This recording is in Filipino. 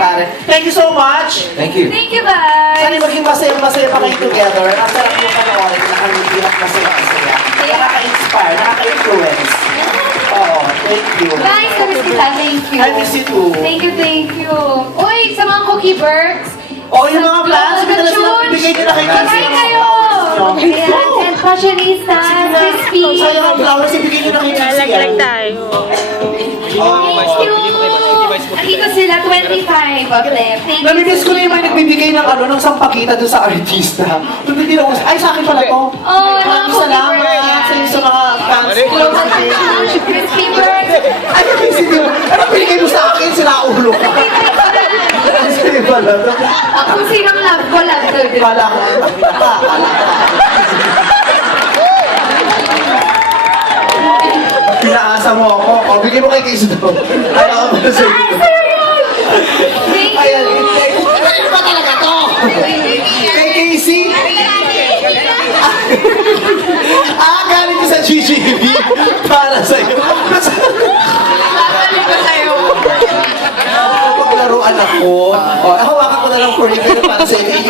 Karen. Thank you so much. Thank you. Thank you, guys! Sana maging masaya-masaya pa kayo together. Ang sarap yung panoorin, nakangiti at masaya-masaya. Nakaka-inspire, nakaka-influence. Oo, thank you. Guys, namiss kita. Thank you. I miss you too. Thank you, thank you. Uy, sa mga cookie birds. Oh, yung mga plans, sabi na sila, bigay nyo na kay Casey. Sabay kayo! Ayan, and fashionistas, crispy. Sayang ang flowers, ibigay nyo na kay Casey. Lag tayo. Thank you! Andito sila, 25 of them. Thank you. Namimiss ko na yung may nagbibigay ng ano, ng sampakita doon sa artista. Doon hindi na ay, sa akin pala to. Oh, mga Maraming cookie salamat birds. sa inyo sa mga fans. Crispy birds. Ay, Casey, di ba? Ano binigay mo sa akin? Sila ulo ka. Sige pala. Kung sinong love ko, love ko. Pala ko. Pinaasa mo ako. O, bigay mo kay Casey daw. Ano ako ba sa iyo? Thank Ayan, you. ano ba talaga to? Kay Casey? Galing ko sa GGB para sa'yo. Babalik ko sa'yo. Paglaruan ako. O, hawakan ko na lang for you para sa inyo.